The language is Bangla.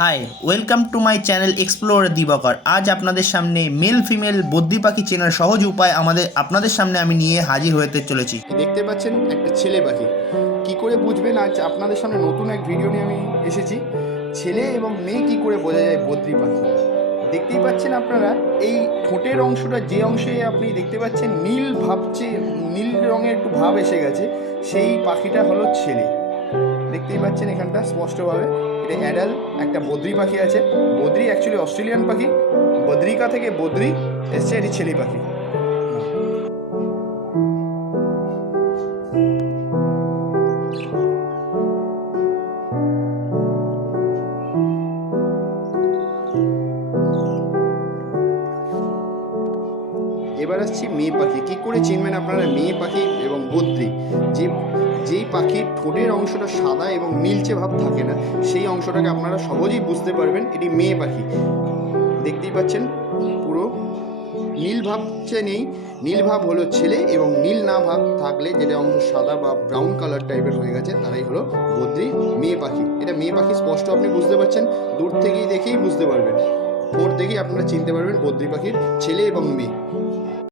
High, welcome to my channel explorer Dibakar. আজ আপনাদের সামনে মেল ফিমেল বদ্রি পাখি চেনার সহজ উপায় আপনাদের সামনে আমি নিয়ে হাজির হতে চলেছি। দেখতে পাচ্ছেন একটা ছেলে পাখি। কি করে বুঝবেন? আজ আপনাদের সামনে নতুন এক ভিডিও নিয়ে আমি এসেছি। ছেলে এবং মেয়ে কি করে বোঝা যায় বদ্রি পাখি। দেখতেই পাচ্ছেন আপনারা, এই ঠোঁটের অংশটা, যে অংশে আপনি দেখতে পাচ্ছেন নীল ভাবছে, নীল রঙের একটু ভাব এসে গেছে, সেই পাখিটা হলো ছেলে। দেখতেই পাচ্ছেন এখানটা স্পষ্টভাবে, এটা অ্যাডাল একটা বদ্রি পাখি আছে। বদ্রি অ্যাকচুয়ালি অস্ট্রেলিয়ান পাখি, বদ্রিকা থেকে বদ্রি এসছে, এটি ছেলে পাখি। এবার আসছি মেয়ে পাখি। কী করে চিনবেন আপনারা মেয়ে পাখি এবং বদ্রি? যেই পাখির ঠোঁটের অংশটা সাদা এবং নীলচে ভাব থাকে না, সেই অংশটাকে আপনারা সহজেই বুঝতে পারবেন এটি মেয়ে পাখি। দেখতেই পাচ্ছেন পুরো নীল ভাবছে নেই, নীল ভাব হলো ছেলে, এবং নীল না ভাব থাকলে, যেটা অংশ সাদা বা ব্রাউন কালার টাইপের হয়ে গেছে, তারাই হলো বদ্রি মেয়ে পাখি। এটা মেয়ে পাখি স্পষ্ট আপনি বুঝতে পারছেন, দূর থেকেই দেখেই বুঝতে পারবেন, ঠোঁট দেখেই আপনারা চিনতে পারবেন বদ্রি পাখির ছেলে এবং মেয়ে।